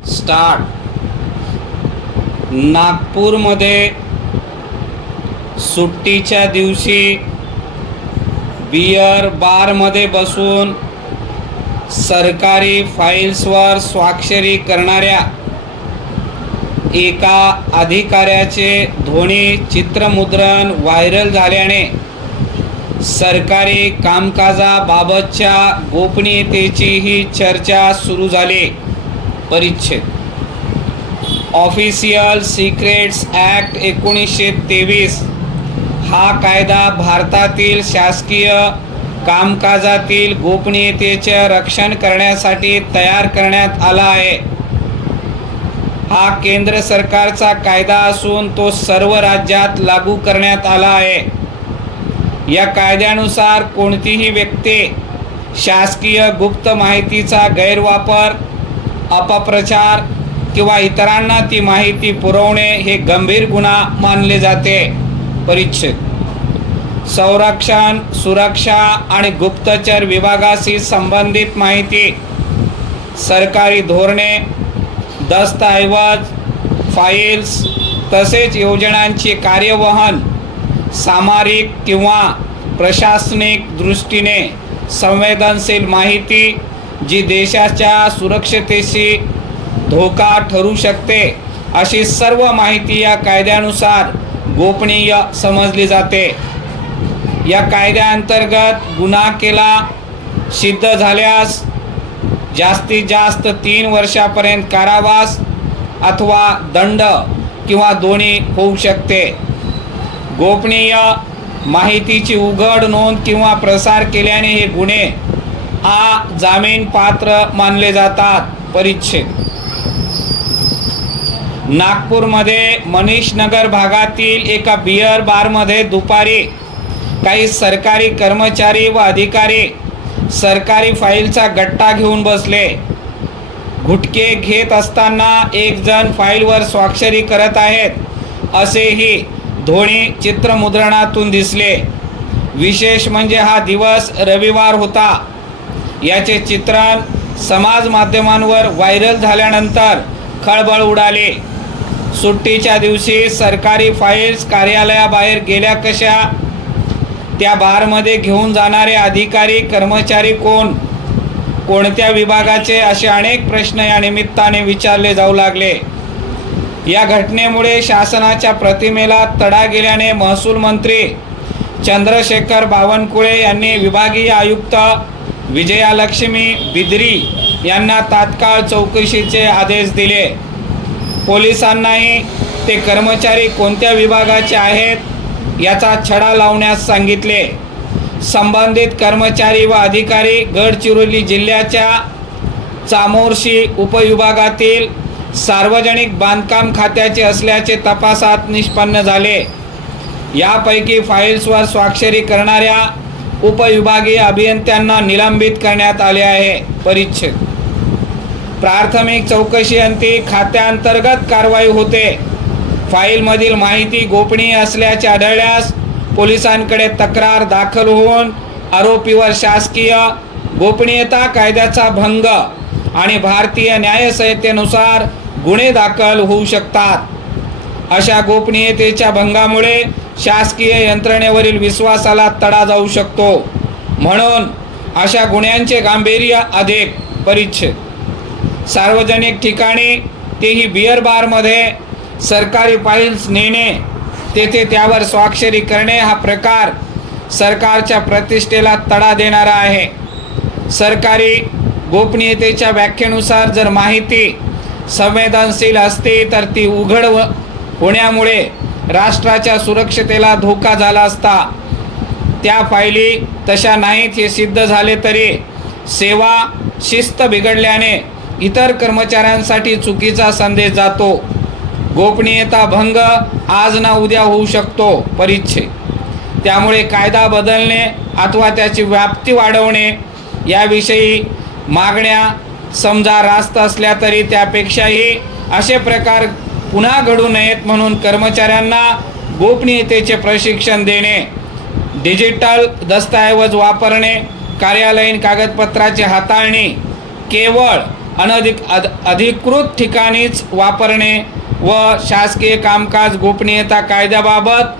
Start. नागपूरमध्ये सुट्टीच्या दिवशी बियर बारमध्ये बसून सरकारी फाईल्सवर स्वाक्षरी करणाऱ्या एका अधिकाऱ्याचे ध्वनी चित्रमुद्रण व्हायरल झाल्याने सरकारी कामकाजाबाबतच्या गोपनीयतेची ही चर्चा सुरू झाली. परिच्छेद. ऑफिशियल सिक्रेट्स ॲक्ट 1923 हा कायदा भारतातील शासकीय कामकाजातील गोपनीयतेचे रक्षण करण्यासाठी तयार करण्यात आला आहे. हा केंद्र सरकारचा कायदा असून तो सर्व राज्यात लागू करण्यात आला आहे. या कायद्यानुसार कोणतीही व्यक्ती शासकीय गुप्त माहितीचा गैरवापर, अपप्रचार किंवा इतरांना ती माहिती पुरवणे हे गंभीर गुन्हा मानले जाते. परिच्छेद. संरक्षण, सुरक्षा आणि गुप्तचर विभागाशी संबंधित माहिती, सरकारी धोरणे, दस्तऐवज, फाईल्स तसेच योजनांची कार्यवहन, सामरिक किंवा प्रशासनिक दृष्टीने संवेदनशील माहिती जी देशाच्या सुरक्षतेशी धोका ठरू शकते अशी सर्व माहिती या कायद्यानुसार गोपनीय समजली जाते. या कायद्याअंतर्गत गुन्हा केला सिद्ध झाल्यास जास्तीत जास्त 3 वर्षापर्यंत कारावास अथवा दंड किंवा दोन्ही होऊ शकते. गोपनीय माहितीची उघड नोंद किंवा प्रसार केल्याने हे गुन्हे जामीन पात्र मानले जातात. परिच्छेद. नागपूरमध्ये मनीषनगर भागातील एका बियर बारमध्ये दुपारी काही सरकारी कर्मचारी व अधिकारी सरकारी फाईलचा गट्टा घेऊन बसले. घुटके घेत असताना एक जण फाईलवर स्वाक्षरी करत आहेत असेही ध्वनी चित्रमुद्रणातून दिसले. विशेष म्हणजे हा दिवस रविवार होता. याचे चित्रण समाज माध्यमांवर व्हायरल झाल्यानंतर खळबळ उडाली. सुट्टीच्या दिवशी सरकारी फाईल्स कार्यालयाबाहेर गेल्या कशा? त्या बारमध्ये घेऊन जाणारे अधिकारी कर्मचारी कोण? कोणत्या विभागाचे? असे अनेक प्रश्न या निमित्ताने विचारले जाऊ लागले. या घटनेमुळे शासनाच्या प्रतिमेला तडा गेल्याने महसूल मंत्री चंद्रशेखर बावनकुळे यांनी विभागीय आयुक्त विजयालक्ष्मी बिद्री यांना तात्काळ चौकशीचे आदेश दिले. पोलिसांनाही ते कर्मचारी कोणत्या विभागाचे आहेत याचा छडा लावण्यास सांगितले. संबंधित कर्मचारी व अधिकारी गडचिरोली जिल्ह्याच्या चामोर्शी उपविभागातील सार्वजनिक बांधकाम खात्याचे असल्याचे तपासात निष्पन्न झाले. यापैकी फाईल्सवर स्वाक्षरी करणाऱ्या उपविभागीय अभियंत्यांना निलंबित करण्यात आले आहे. परिच्छेद. प्राथमिक चौकशीअंती खात्याअंतर्गत कारवाई होते. फाईलमधील माहिती गोपनीय असल्याचे आढळल्यास पोलिसांकडे तक्रार दाखल होऊन आरोपीवर शासकीय गोपनीयता कायद्याचा भंग आणि भारतीय न्यायसंहितेनुसार गुन्हे दाखल होऊ शकतात. अशा गोपनीयतेच्या भंगामुळे शासकीय यंत्रणेवरील विश्वासाला तडा जाऊ शकतो. म्हणून अशा गुन्ह्यांचे गांभीर्य अधिक. परिच्छेद. सार्वजनिक ठिकाणी, तेही बियर बारमध्ये सरकारी फाईल्स नेणे, तेथे त्यावर स्वाक्षरी करणे हा प्रकार सरकारच्या प्रतिष्ठेला तडा देणारा आहे. सरकारी गोपनीयतेच्या व्याख्येनुसार जर माहिती संवेदनशील असते तर ती उघड होण्यामुळे राष्ट्राच्या सुरक्षतेला धोका झाला असता. त्या फायली तशा नाहीत हे सिद्ध झाले तरी सेवा शिस्त बिघडल्याने इतर कर्मचाऱ्यांसाठी चुकीचा संदेश जातो. गोपनीयता भंग आज ना उद्या होऊ शकतो. परिच्छेद. त्यामुळे कायदा बदलणे अथवा त्याची व्याप्ती वाढवणे याविषयी मागण्या समजा रास्त असल्या तरी त्यापेक्षाही असे प्रकार पुन्हा घडू नयेत म्हणून कर्मचाऱ्यांना गोपनीयतेचे प्रशिक्षण देणे, डिजिटल दस्तऐवज वापरणे, कार्यालयीन कागदपत्राची हाताळणी केवळ अधिकृत ठिकाणीच वापरणे व शासकीय कामकाज गोपनीयता कायद्याबाबत